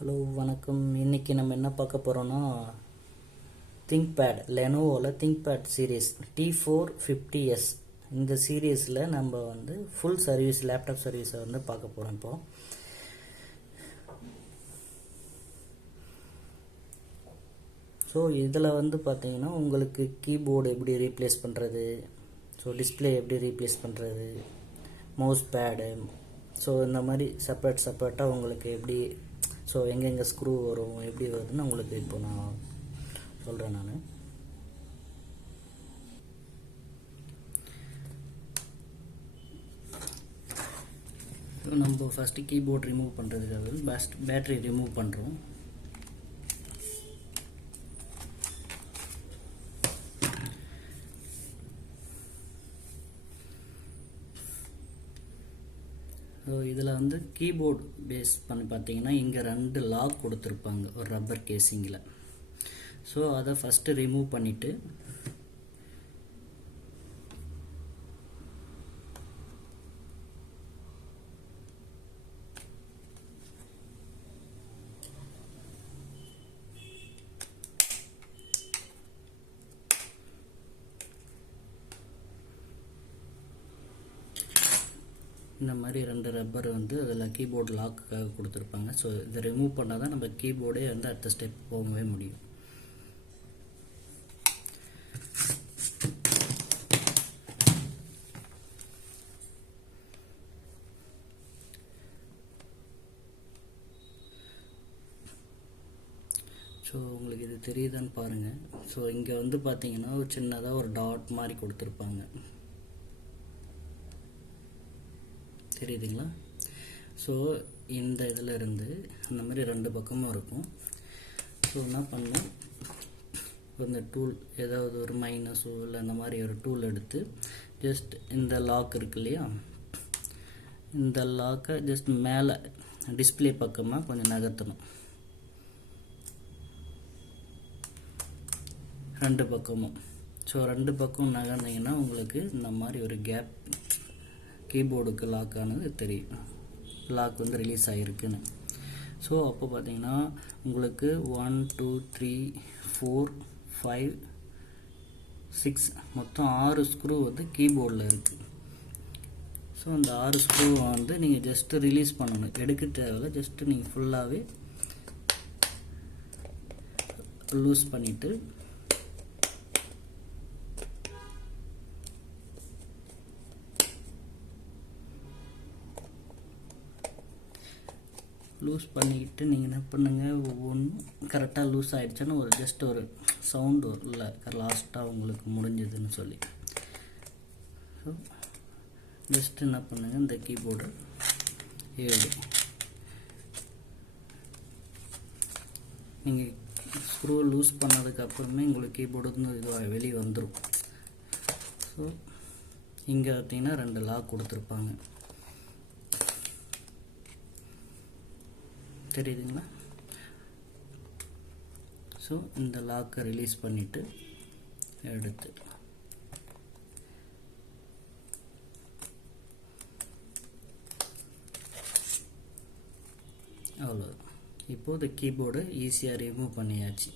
Hello வணக்கம். இன்றைக்கி நம்ம என்ன பார்க்க போகிறோன்னா திங்க்பேட், லெனோவோவில் திங்க்பேட் சீரீஸ் T450S. இந்த சீரீஸில் நம்ம வந்து ஃபுல் சர்வீஸ், லேப்டாப் சர்வீஸை வந்து பார்க்க போகிறோம். இப்போது ஸோ இதில் வந்து பார்த்தீங்கன்னா உங்களுக்கு கீபோர்டு எப்படி ரீப்ளேஸ் பண்ணுறது, ஸோ டிஸ்பிளே எப்படி ரீப்ளேஸ் பண்ணுறது, மவுஸ் பேடு, ஸோ இந்த மாதிரி செப்பரேட்டாக உங்களுக்கு எப்படி, ஸோ எங்கெங்கே ஸ்க்ரூ வரும், எப்படி வருதுன்னு உங்களுக்கு இப்போ நான் சொல்கிறேன். நம்ம ஃபஸ்ட்டு கீபோர்ட் ரிமூவ் பண்ணுறதுக்காக பேட்டரி ரிமூவ் பண்ணுறோம். ஸோ இதில் வந்து கீபோர்டு பேஸ் பண்ணி பார்த்தீங்கன்னா இங்கே 2 லாக் கொடுத்துருப்பாங்க ஒரு ரப்பர் கேசிங்கில். ஸோ அதை ஃபஸ்ட்டு ரிமூவ் பண்ணிவிட்டு இந்த மாதிரி 2 ரப்பர் வந்து அதில் கீபோர்டு லாக்குக்காக கொடுத்துருப்பாங்க. ஸோ இதை ரிமூவ் பண்ணால் தான் நம்ம கீபோர்டே வந்து அடுத்த ஸ்டெப் போகவே முடியும். ஸோ உங்களுக்கு இது தெரியுதான்னு பாருங்கள். ஸோ இங்கே வந்து பார்த்தீங்கன்னா ஒரு சின்னதாக ஒரு டாட் மாதிரி கொடுத்துருப்பாங்க, தெரியுதுங்களா? ஸோ இந்த இதில் இருந்து அந்த மாதிரி 2 பக்கமும் இருக்கும். ஸோ என்ன பண்ணணும், இந்த டூல் ஏதாவது ஒரு மைனஸோ இல்லை அந்த மாதிரி ஒரு டூல் எடுத்து ஜஸ்ட் இந்த லாக் இருக்கு இல்லையா, இந்த லாக்கை ஜஸ்ட் மேலே டிஸ்பிளே பக்கமாக கொஞ்சம் நகர்த்தணும். 2 பக்கமும். ஸோ 2 பக்கம் நகர்ந்தீங்கன்னா உங்களுக்கு இந்த மாதிரி ஒரு கேப், கீபோர்டுக்கு லாக் ஆனது தெரியும், லாக் வந்து ரிலீஸ் ஆகிருக்குன்னு. ஸோ அப்போ பார்த்தீங்கன்னா உங்களுக்கு 1 2 3 4 5 6 மொத்தம் 6 ஸ்க்ரூ வந்து கீபோர்டில் இருக்குது. ஸோ அந்த 6 ஸ்க்ரூவை வந்து நீங்கள் ஜஸ்ட்டு ரிலீஸ் பண்ணணும், எடுக்க தேவையில்லை. ஜஸ்ட்டு நீங்கள் ஃபுல்லாகவே லூஸ் பண்ணிவிட்டு நீங்கள் என்ன பண்ணுங்கள், ஒவ்வொன்றும் கரெக்டாக லூஸ் ஆகிடுச்சுன்னா ஒரு ஜஸ்ட் ஒரு சவுண்டு இல்லை லாஸ்ட்டாக உங்களுக்கு முடிஞ்சதுன்னு சொல்லி. ஸோ ஜஸ்ட் என்ன பண்ணுங்கள், இந்த கீபோர்டு 7 நீங்கள் ஸ்க்ரூ லூஸ் பண்ணதுக்கப்புறமே உங்களுக்கு கீபோர்டு இதுவாக வெளியே வந்துடும். ஸோ இங்கே பார்த்தீங்கன்னா 2 லாக் கொடுத்துருப்பாங்க, தெரியுதுங்களா? ஸோ இந்த லாக்கை ரிலீஸ் பண்ணிவிட்டு எடுத்து அவ்வளோ. இப்போது கீபோர்டு ஈஸியாக ரிமூவ் பண்ணியாச்சு.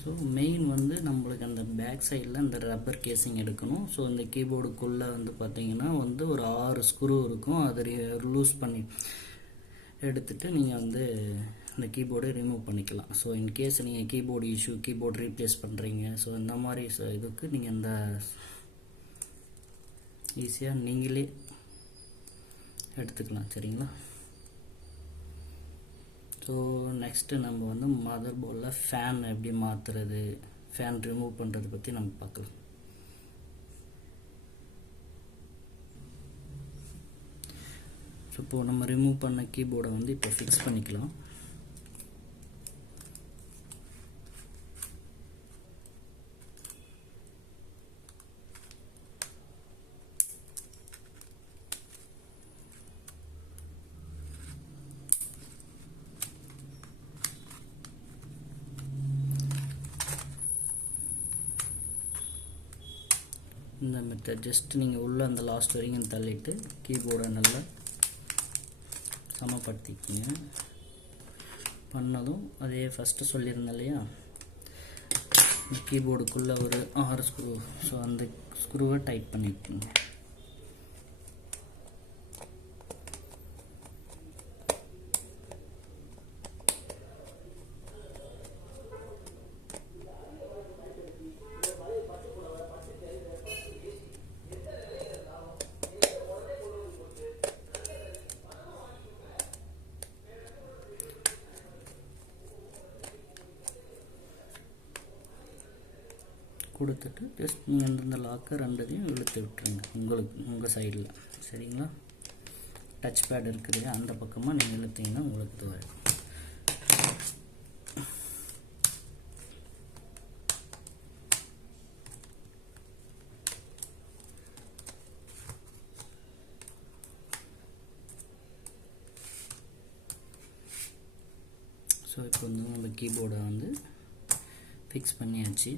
ஸோ மெயின் வந்து நம்மளுக்கு அந்த பேக் சைடில் அந்த ரப்பர் கேசிங் எடுக்கணும். ஸோ அந்த கீபோர்டுக்குள்ளே வந்து பார்த்திங்கன்னா வந்து ஒரு 6 ஸ்க்ரூ இருக்கும், அதை லூஸ் பண்ணி எடுத்துகிட்டு நீங்கள் வந்து அந்த கீபோர்டை ரிமூவ் பண்ணிக்கலாம். ஸோ இன்கேஸ் நீங்கள் கீபோர்டு இஷ்யூ, கீபோர்டு ரீப்ளேஸ் பண்ணுறீங்க, ஸோ இந்த மாதிரி இதுக்கு நீங்கள் இந்த ஈஸியாக நீங்களே எடுத்துக்கலாம், சரிங்களா? ஸோ நெக்ஸ்ட்டு நம்ம வந்து மதர் போர்டில் ஃபேன் எப்படி மாற்றுறது, ஃபேன் ரிமூவ் பண்ணுறது பற்றி நம்ம பார்க்கலாம். ஸோ இப்போது நம்ம ரிமூவ் பண்ண கீபோர்டை வந்து இப்போ ஃபிக்ஸ் பண்ணிக்கலாம். இந்த மெத்தட் ஜஸ்ட் நீங்கள் உள்ளே அந்த லாஸ்ட் வரைக்கும் தள்ளிட்டு கீபோர்டை நல்லா சமப்படுத்திக்கிங்க. பண்ணதும் அதே ஃபஸ்ட்டு சொல்லியிருந்தேன் இல்லையா, இந்த கீபோர்டுக்குள்ளே ஒரு 6 ஸ்க்ரூ, ஸோ அந்த ஸ்க்ரூவை டைட் பண்ணிக்கோங்க. கொடுத்துட்டு ஜஸ்ட் நீங்கள் இந்த லாக்கை ரெண்டுத்தையும் இழுத்து விட்டுருங்க உங்கள் சைடில். சரிங்களா? டச் பேட் இருக்குது அந்த பக்கமாக நீங்கள் இழுத்தீங்கன்னா உங்களுக்கு இது வரும். ஸோ இப்போ வந்து நம்ம கீபோர்டை வந்து ஃபிக்ஸ் பண்ணியாச்சு.